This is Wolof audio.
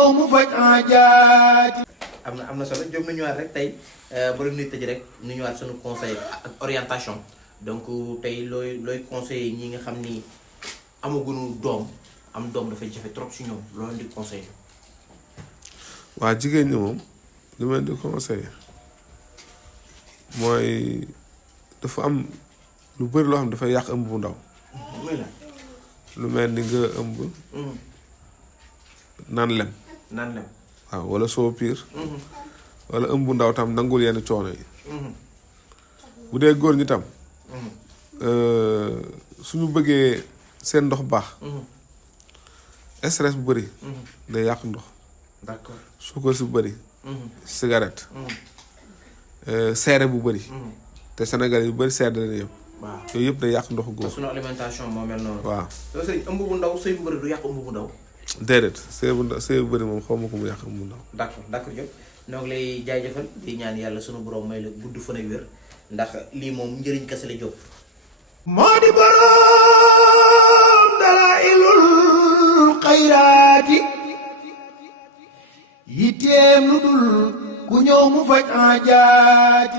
ñëw mu faj aajaati. am na solo jóg na ñëwaat rek tey bari nuy tëj rek ñu ñëwaat suñu conseil ak orientation donc tey looy conseiller ñi nga xam ni amaguñu doom am doom dafay jafe trop si ñoom loolu di conseil. waa jigéen ñi moom li ma di conseil mooy dafa am lu bëri loo xam ne dafay yàq ëmb bu ndaw. lu mel ni nga ëmb. naan lem. waaw wala soo piir. wala ëmb bu ndaw tam nangul yenn coono yi. bu dee góor ñi tam. suñu bëggee seen ndox baax. stress bu bëri. day yàq ndox. d'accord suukar su bëri. cigarette. seere bu bëri. te Sénégal yu bëri seere dana yëpp. waaw yooyu yëpp day yàq ndoxu góor. suñu alimentation moo mel noonu. waaw loolu sëñ ëmb bu ndaw sëy bu bëri du yàq ëmb bu ndaw. déedéet sëy bu bëri moom xaw ma ko mu yàq ëmb bu ndaw. d'accord Diop ñoo ngi lay jaajëfal di ñaan yàlla sunu borom may la gudd fan ak wér ndax lii moom njëriñ kese la Diop. moo di borom dalailul xayraati yitteem lu dul ku ñëw mu faj aajaati.